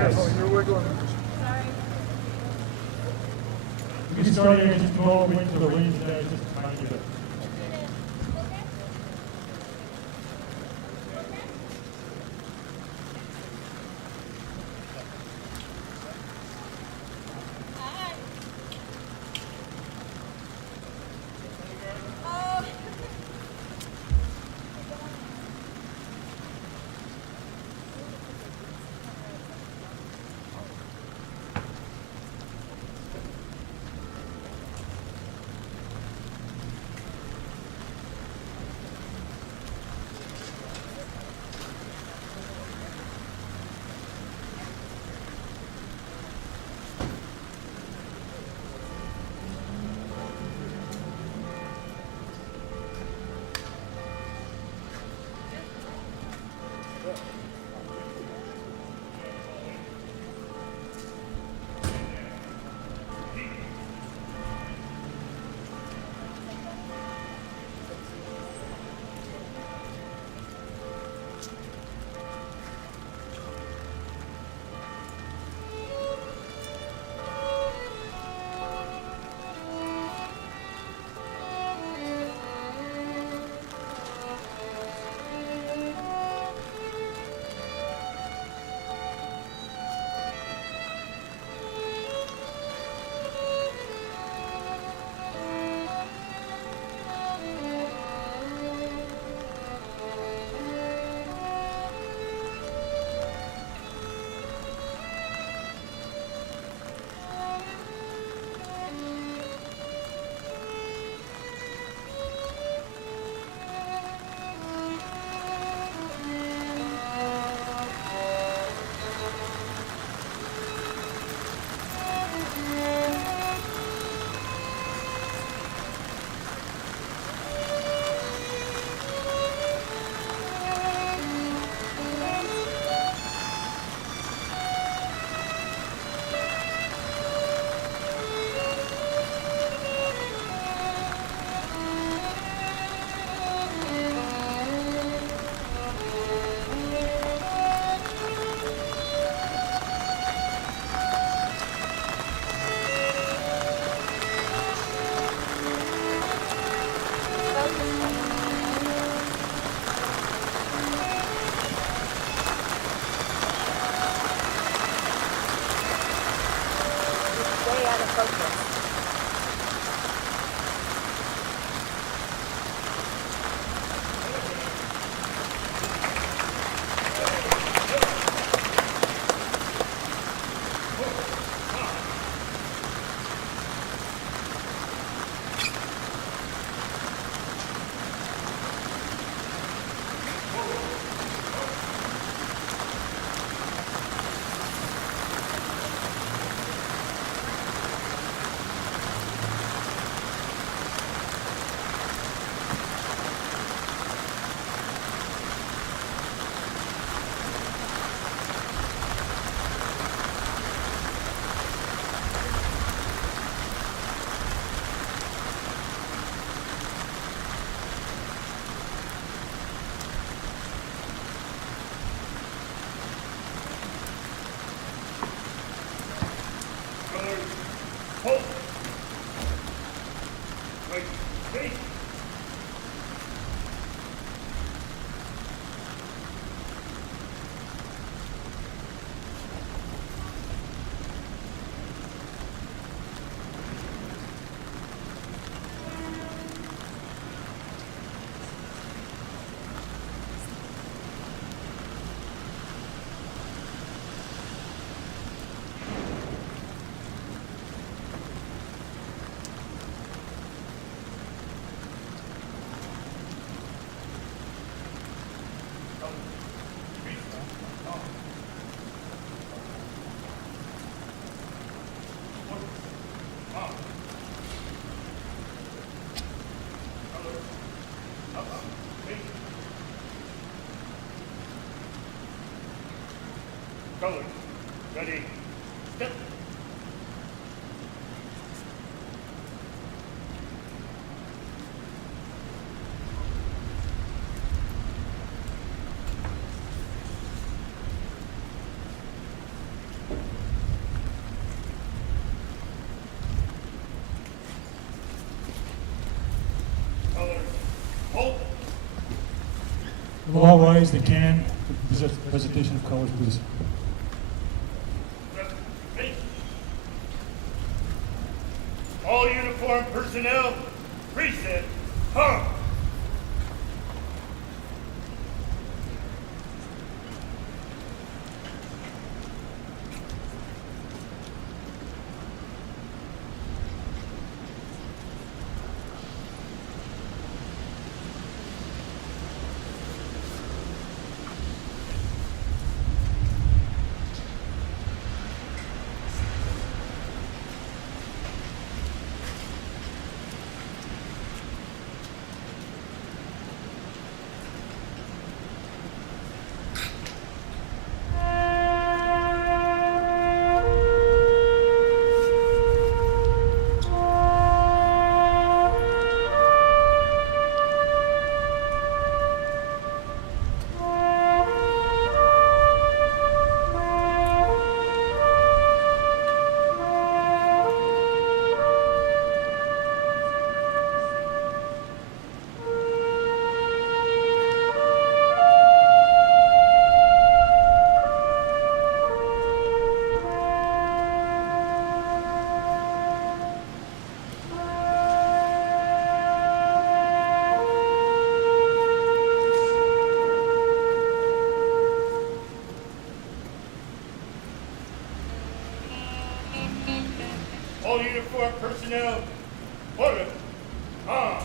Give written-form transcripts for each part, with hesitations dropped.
Yes. You're wiggling. We can start here, just go over into the wings there, just a tiny bit. Colors. Ready. Step. raise the can. Presentation of colors, please. All uniformed personnel, preset, hung. All uniformed personnel, order, arm.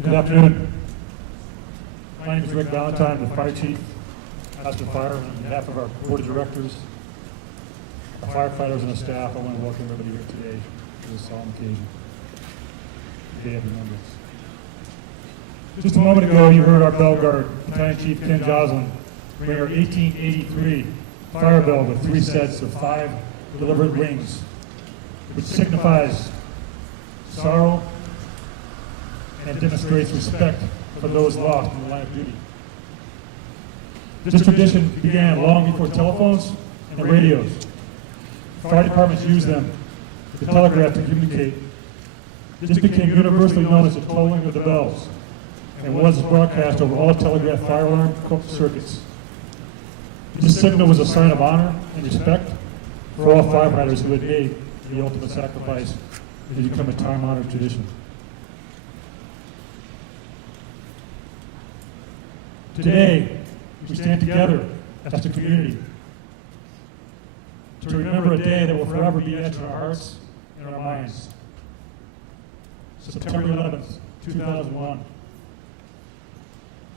Good afternoon. My name is Rick Valentine, I'm the fire chief, Aspen Fire. On behalf of our board of directors, our firefighters, and the staff, I want to welcome everybody here today to this solemn occasion, the Day of Remembrance. Just a moment ago, you heard our bell guard, Battalion Chief Ken Joslin, ring our 1883 fire bell with 3 sets of 5 delivered rings, which signifies sorrow and demonstrates respect for those lost in the line of duty. This tradition began long before telephones and radios. Fire departments used them to telegraph to communicate. This became universally known as the tolling of the bells, and was broadcast over all telegraph fire alarm circuits. This signal was a sign of honor and respect for all firefighters who had made the ultimate sacrifice. It has become a time-honored tradition. Today, we stand together as a community to remember a day that will forever be etched in our hearts and our minds. September 11th, 2001.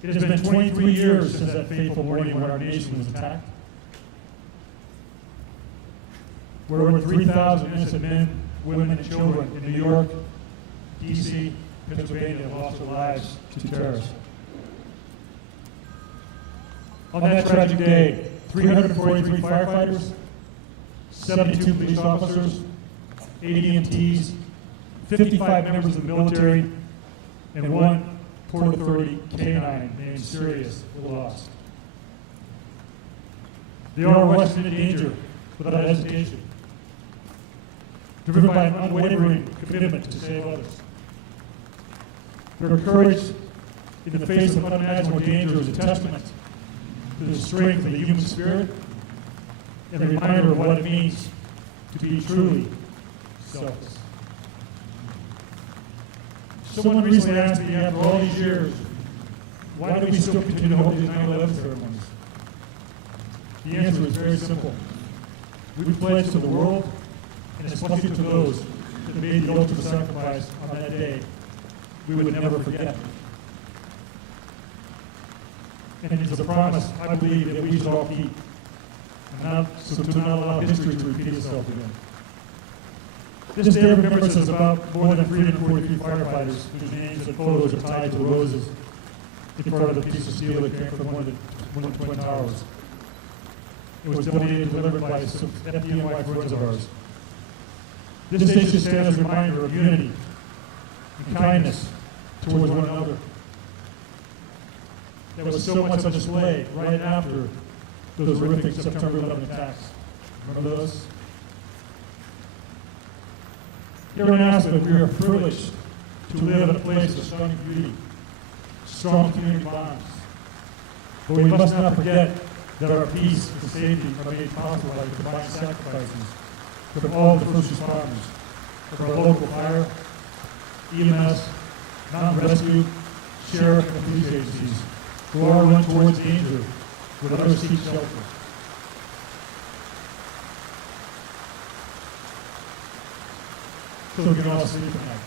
It has been 23 years since that fateful morning when our nation was attacked, where over 3,000 innocent men, women, and children in New York, D.C., Pennsylvania lost their lives to terrorists. On that tragic day, 343 firefighters, 72 police officers, 80 EMTs, 55 members of the military, and 1 Port Authority canine named Sirius were lost. They all rushed into danger without hesitation, driven by an unwavering commitment to save others. Their courage in the face of unimaginable danger is a testament to the strength of the human spirit and a reminder of what it means to be truly selfless. Someone recently asked me, after all these years, why do we still continue to hold these 9/11 ceremonies? The answer is very simple. We pledge to the world, and especially to those that made the ultimate sacrifice on that day, we would never forget. And it is a promise, I believe, that we should all keep, so to not allow history to repeat itself again. This Day of Remembrance is about more than 343 firefighters whose names and photos are tied to roses in front of the piece of steel that came from one of the Twin Towers. It was donated and delivered by some FDNY friends of ours. This day should stand as a reminder of unity and kindness towards one another. There was so much on display right after those horrific September 11 attacks. Remember those? Here in Aspen, we are privileged to live in a place of stunning beauty, strong community bonds. But we must not forget that our peace and safety are made possible by the combined sacrifices from all the first responders, from our local fire, EMS, mountain rescue, sheriff, and police agencies, who all run towards danger where others seek shelter. So we can all sleep at night.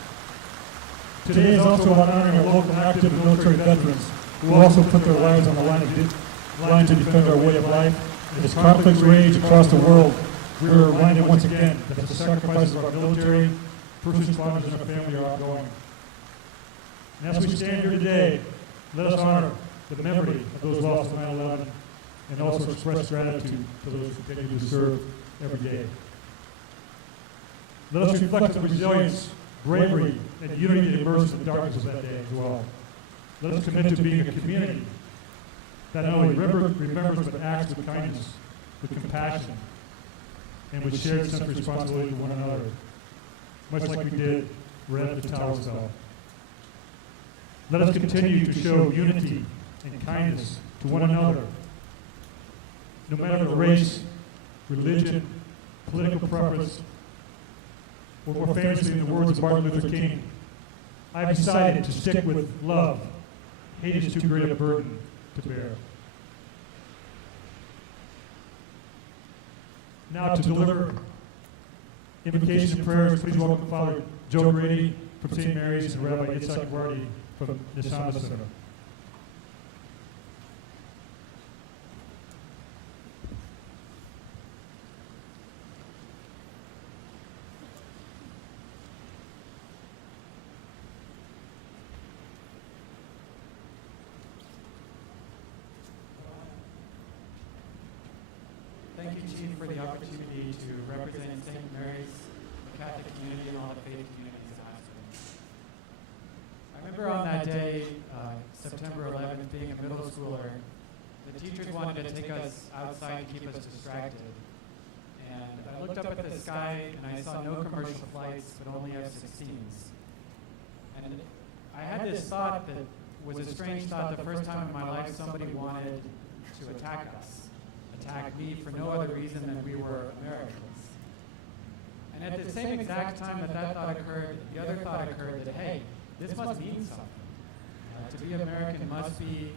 Today is also about honoring our local active and military veterans who also put their lives on the line to defend our way of life. As conflicts rage across the world, we are reminded once again that the sacrifices of our military, first responders, and our family are ongoing. And as we stand here today, let us honor the memory of those lost in 9/11 and also express gratitude to those who continue to serve every day. Let us reflect the resilience, bravery, and unity that emerged in the darkness of that day as well. Let us commit to being a community that not only remembers but acts with kindness, with compassion, and with shared sense of responsibility to one another, much like we did right at the Towers fell. Let us continue to show unity and kindness to one another, no matter the race, religion, political preference, or more famously in the words of Martin Luther King, I've decided to stick with love. Hate is too great a burden to bear. Now to deliver invocation and prayers, please welcome Father Joe Grady from St. Mary's and Rabbi Yitzhak Vardy from Nishana Center. Thank you, Chief, for the opportunity to represent St. Mary's, the Catholic community, and all the faith communities in Aspen. I remember on that day, September 11th, being a middle schooler, the teachers wanted to take us outside and keep us distracted. And I looked up at the sky and I saw no commercial flights, but only F-16s. And I had this thought that was a strange thought. The first time in my life somebody wanted to attack us. Attack me for no other reason than we were Americans. And at the same exact time that that thought occurred, the other thought occurred that, hey, this must mean something. To be American must be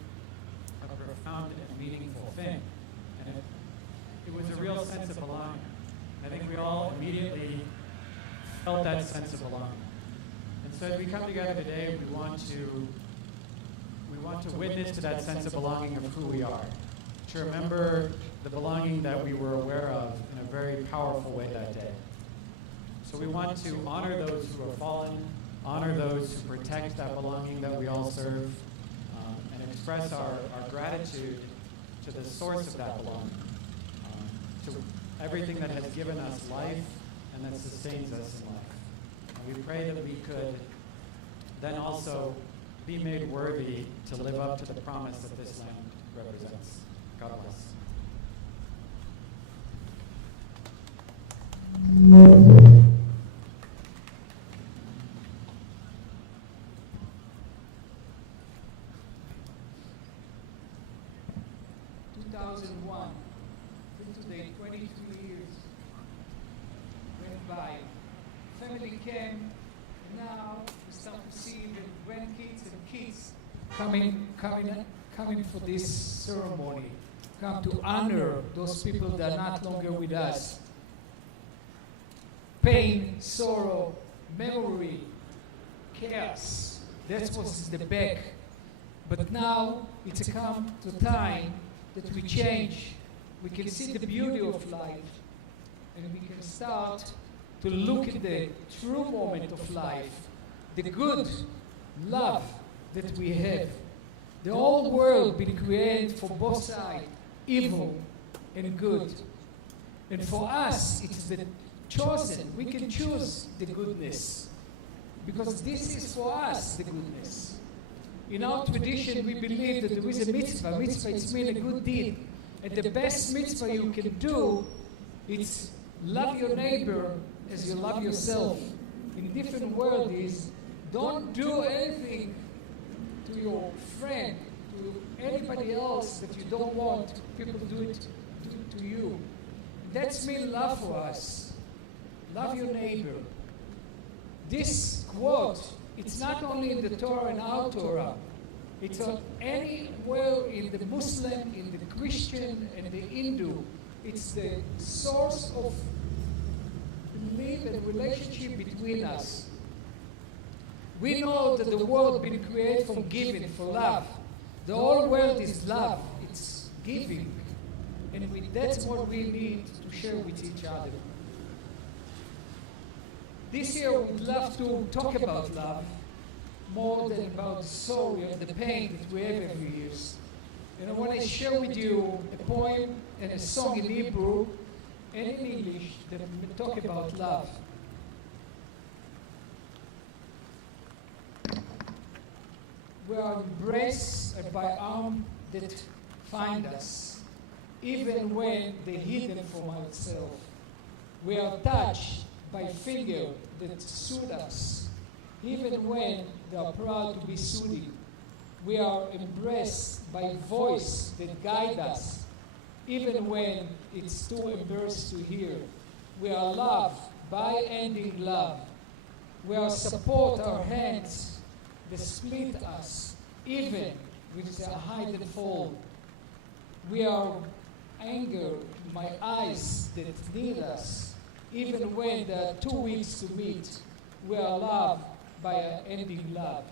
a profound and meaningful thing. And it was a real sense of belonging. I think we all immediately felt that sense of belonging. And so as we come together today, we want to witness to that sense of belonging of who we are. To remember the belonging that we were aware of in a very powerful way that day. So we want to honor those who have fallen, honor those who protect that belonging that we all serve, and express our gratitude to the source of that belonging, to everything that has given us life and that sustains us in life. And we pray that we could then also be made worthy to live up to the promise that this land represents. God bless. Today, 22 years went by. Family came, and now we start to see the grandkids and kids coming for this ceremony, come to honor those people that are not longer with us. Pain, sorrow, memory, chaos. That was the back. But now it's come to time that we change. We can see the beauty of life, and we can start to look at the true moment of life, the good love that we have. The whole world been created for both sides, evil and good. And for us, it's the chosen. We can choose the goodness, because this is for us the goodness. In our tradition, we believe that there is a mitzvah. Mitzvah is mean a good deed. And the best mitzvah you can do is love your neighbor as you love yourself. In different world is don't do anything to your friend, to anybody else that you don't want people to do it to you. That's mean love for us. Love your neighbor. This quote, it's not only in the Torah and our Torah. It's anywhere in the Muslim, in the Christian, and the Hindu. It's the source of belief and relationship between us. We know that the world been created for giving, for love. The whole world is love. It's giving. And that's what we need to share with each other. This year we'd love to talk about love more than about the story of the pain that we have every year. And I want to share with you a poem and a song in Hebrew and in English that talk about love. We are embraced by arms that find us, even when they hidden from ourselves. We are touched by fingers that soothe us, even when they are proud to be soothing. We are embraced by voice that guide us, even when it's too embarrassed to hear. We are loved by ending love. We are support our hands that split us, even with the hide and fall. We are anger, my eyes that need us, even when there are 2 weeks to meet. We are loved by an ending love.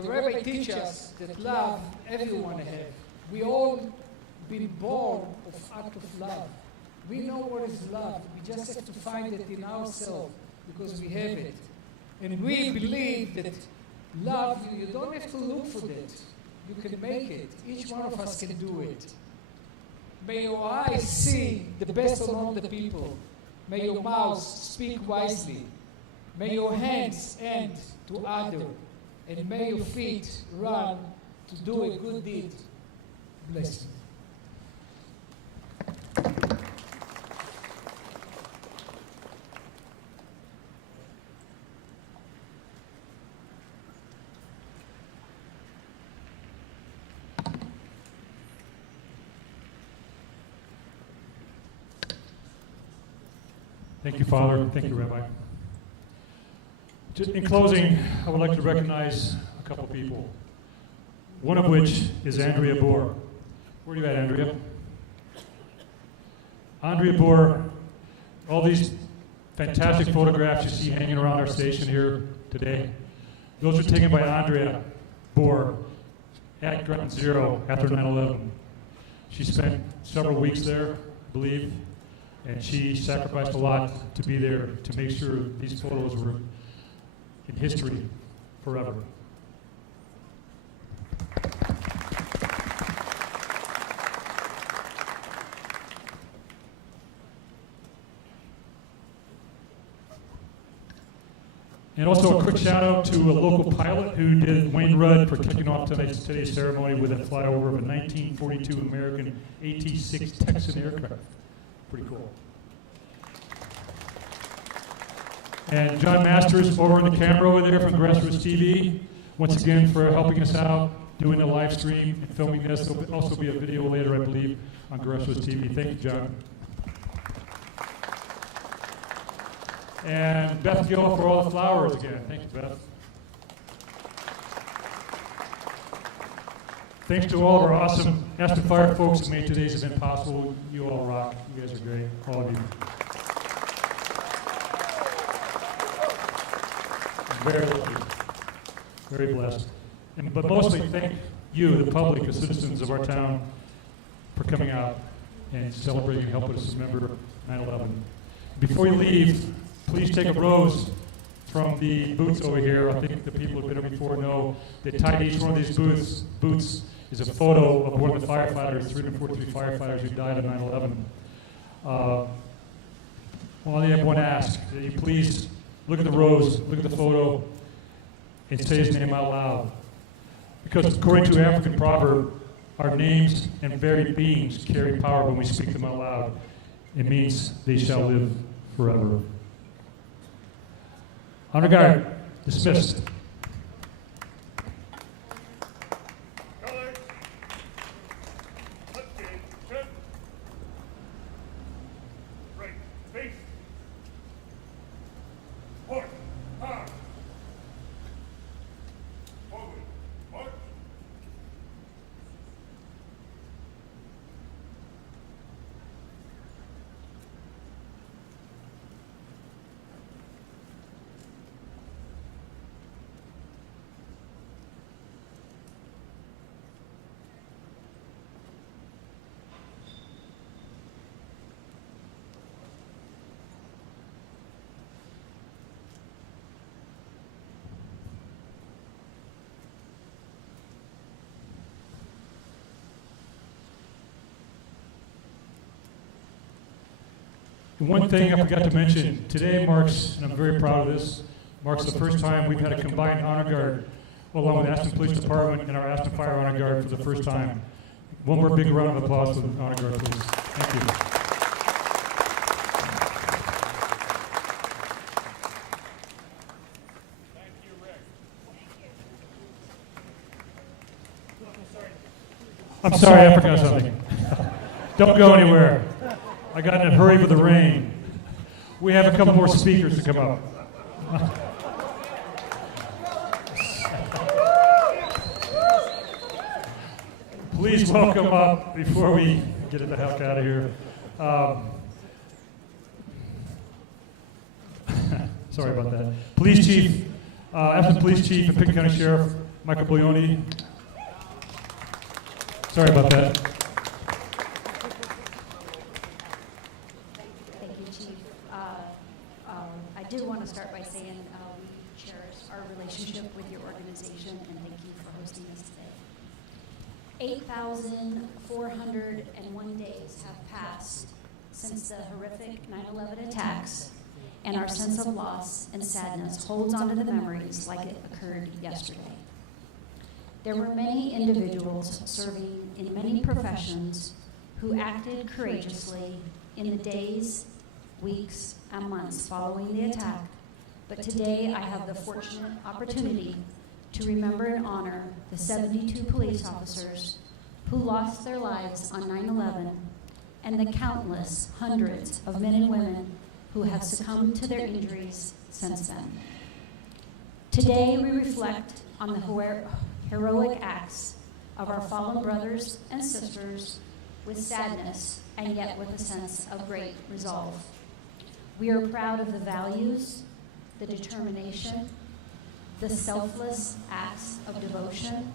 the rabbi teaches us that love everyone has. We all been born of act of love. We know what is love. We just have to find it in ourselves because we have it. And we believe that love, you don't have to look for that. You can make it. Each one of us can do it. May your eyes see the best among the people. May your mouth speak wisely. May your hands end to others. And may your feet run to do a good deed. Bless you. Thank you, Father. Thank you, Rabbi. In closing, I would like to recognize a couple people, one of which is Andrea Bohr. Where are you at, Andrea? Andrea Bohr, all these fantastic photographs you see hanging around our station here today, those were taken by Andrea Bohr at Ground Zero after 9/11. She spent several weeks there, I believe, and she sacrificed a lot to be there to make sure these photos were in history forever. And also a quick shout out to a local pilot who did Wayne Rudd for kicking off today's ceremony with a flyover of a 1942 American AT-6 Texan aircraft. Pretty cool. And John Masters over on the camera over there from GrassRoots TV, once again for helping us out, doing the live stream and filming this. There'll also be a video later, I believe, on GrassRoots TV. Thank you, John. And Beth Gill for all the flowers again. Thank you, Beth. Thanks to all of our awesome Aspen Fire folks who made today's event possible. You all rock. You guys are great, all of you. Very lucky, very blessed. But mostly thank you, the public, the citizens of our town, for coming out and celebrating and helping us remember 9/11. Before you leave, please take a rose from the booths over here. I think the people who have been here before know that tied to each one of these booths is a photo of one of the firefighters, 343 firefighters who died on 9/11. Well, I want to ask that you please look at the rose, look at the photo, and say his name out loud. Because according to an African proverb, our names and very beings carry power when we speak them out loud. It means they shall live forever. Honor guard, dismissed. Colors. Left game. Good. Right. Face. Forward. Arm. Forward. March. One thing I forgot to mention, today marks, and I'm very proud of this, marks the first time we've had a combined honor guard along with Aspen Police Department and our Aspen Fire Honor Guard for the first time. One more big round of applause for the honor guard, please. Thank you. Thank you, Rick. I'm sorry, I forgot something. Don't go anywhere. I got in a hurry with the rain. We have a couple more speakers to come up. Please welcome up, before we get the heck out of here. Sorry about that. Police Chief, Aspen Police Chief and Pickett County Sheriff Michael Buglioni. Sorry about that. Thank you, Chief. I did want to start by saying we cherish our relationship with your organization, and thank you for hosting us today. 8,401 days have passed since the horrific 9/11 attacks, and our sense of loss and sadness holds on to the memories like it occurred yesterday. There were many individuals serving in many professions who acted courageously in the days, weeks, and months following the attack, but today I have the fortunate opportunity to remember and honor the 72 police officers who lost their lives on 9/11 and the countless hundreds of men and women who have succumbed to their injuries since then. Today we reflect on the heroic acts of our fallen brothers and sisters with sadness and yet with a sense of great resolve. We are proud of the values, the determination, the selfless acts of devotion,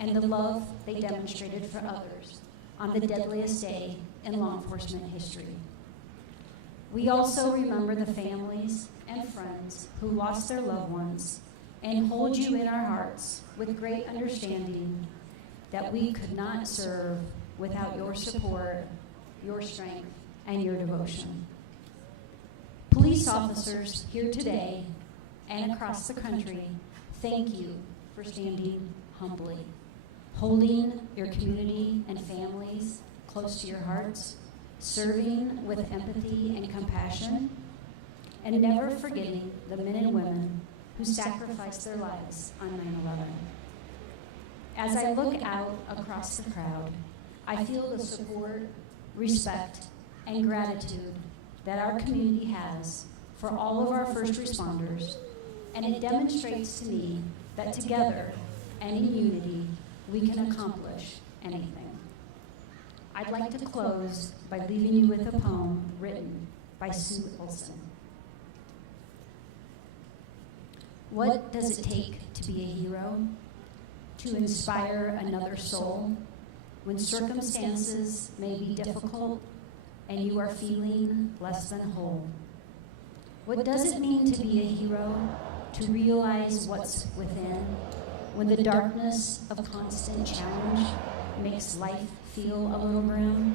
and the love they demonstrated for others on the deadliest day in law enforcement history. We also remember the families and friends who lost their loved ones and hold you in our hearts with great understanding that we could not serve without your support, your strength, and your devotion. Police officers here today and across the country, thank you for standing humbly, holding your community and families close to your hearts, serving with empathy and compassion, and never forgetting the men and women who sacrificed their lives on 9/11. As I look out across the crowd, I feel the support, respect, and gratitude that our community has for all of our first responders, and it demonstrates to me that together and in unity, we can accomplish anything. I'd like to close by leaving you with a poem written by Sue Olson. What does it take to be a hero? To inspire another soul when circumstances may be difficult and you are feeling less than whole? What does it mean to be a hero? To realize what's within when the darkness of constant challenge makes life feel a little grim?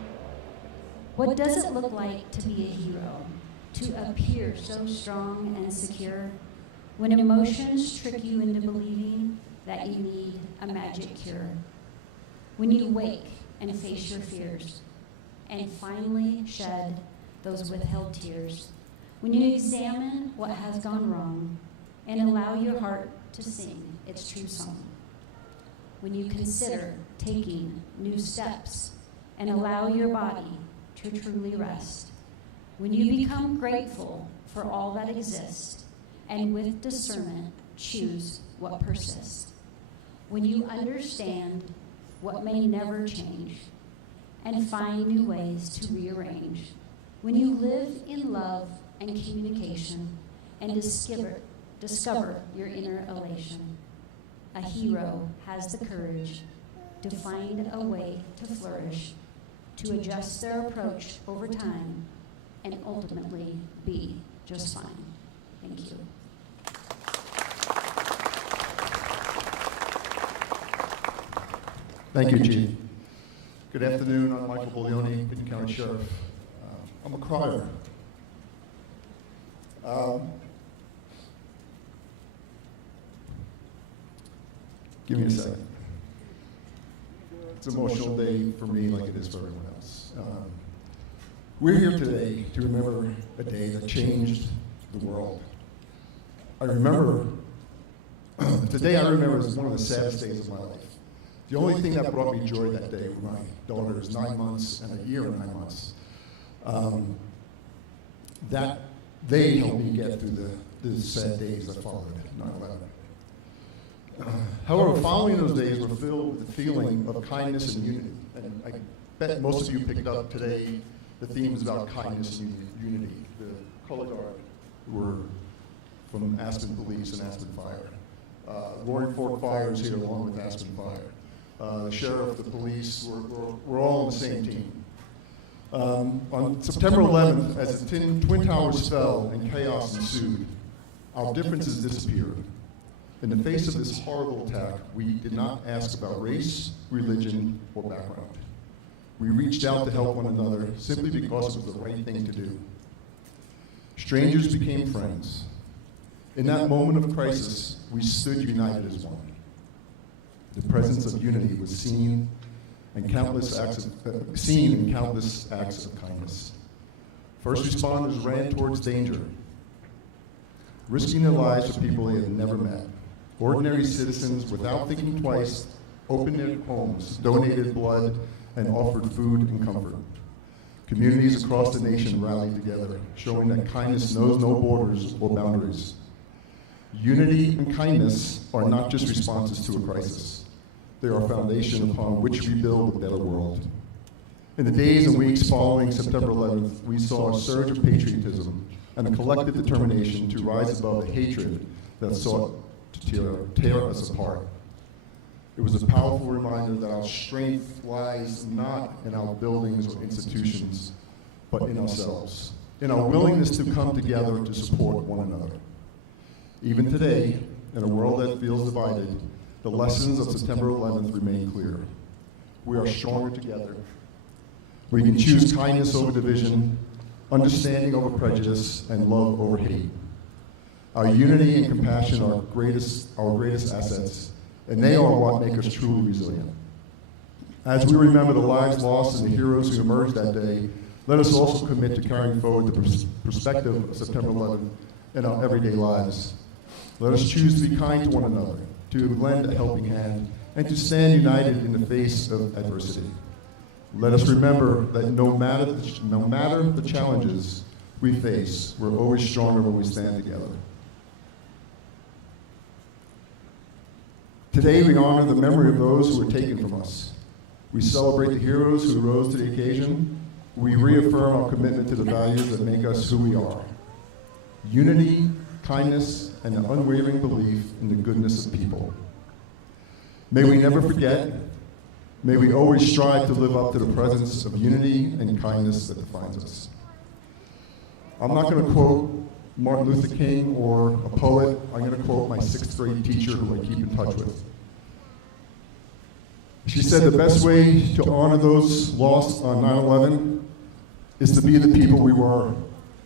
What does it look like to be a hero? To appear so strong and secure when emotions trick you into believing that you need a magic cure. When you wake and face your fears and finally shed those withheld tears. When you examine what has gone wrong and allow your heart to sing its true song. When you consider taking new steps and allow your body to truly rest. When you become grateful for all that exists and with discernment choose what persists. When you understand what may never change and find new ways to rearrange. When you live in love and communication and discover your inner elation. A hero has the courage to find a way to flourish, to adjust their approach over time, and ultimately be just fine. Thank you. Thank you, Chief. Good afternoon. I'm Michael Buglioni, Benton County Sheriff. I'm a crier. Give me a second. It's an emotional day for me like it is for everyone else. We're here today to remember a day that changed the world. I remember, today I remember as one of the saddest days of my life. The only thing that brought me joy that day were my daughter's 9 months and a year and 9 months. That they helped me get through the sad days that followed 9/11. However, following those days were filled with the feeling of kindness and unity. And I bet most of you picked up today the themes about kindness and unity. The color guard were from Aspen Police and Aspen Fire. Roaring Fork Fire is here along with Aspen Fire. The sheriff, the police, we're all on the same team. On September 11th, as the Twin Towers fell and chaos ensued, our differences disappeared. In the face of this horrible attack, we did not ask about race, religion, or background. We reached out to help one another simply because it was the right thing to do. Strangers became friends. In that moment of crisis, we stood united as one. The presence of unity was seen in countless acts of kindness. First responders ran towards danger, risking their lives for people they had never met. Ordinary citizens, without thinking twice, opened their homes, donated blood, and offered food and comfort. Communities across the nation rallied together, showing that kindness knows no borders or boundaries. Unity and kindness are not just responses to a crisis. They are a foundation upon which we build a better world. In the days and weeks following September 11th, we saw a surge of patriotism and a collective determination to rise above the hatred that sought to tear us apart. It was a powerful reminder that our strength lies not in our buildings or institutions, but in ourselves, in our willingness to come together to support one another. Even today, in a world that feels divided, the lessons of September 11th remain clear. We are stronger together. We can choose kindness over division, understanding over prejudice, and love over hate. Our unity and compassion are our greatest assets, and they are what make us truly resilient. As we remember the lives lost and the heroes who emerged that day, let us also commit to carrying forward the perspective of September 11th in our everyday lives. Let us choose to be kind to one another, to lend a helping hand, and to stand united in the face of adversity. Let us remember that no matter the challenges we face, we're always stronger when we stand together. Today we honor the memory of those who were taken from us. We celebrate the heroes who rose to the occasion. We reaffirm our commitment to the values that make us who we are. Unity, kindness, and an unwavering belief in the goodness of people. May we never forget. May we always strive to live up to the presence of unity and kindness that defines us. I'm not going to quote Martin Luther King or a poet. I'm going to quote my 6th grade teacher who I keep in touch with. She said the best way to honor those lost on 9/11 is to be the people we were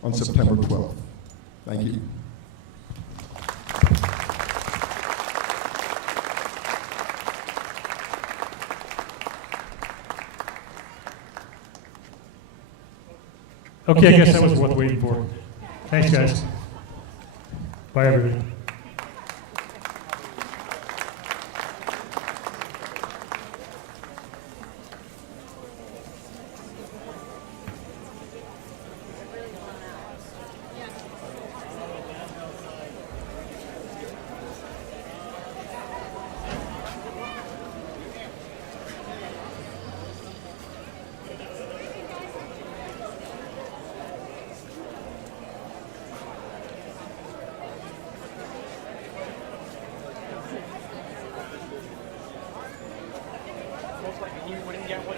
on September 12th. Thank you. Okay, I guess that was worth waiting for. Thanks, guys. Bye, everybody. Looks like you wouldn't get one.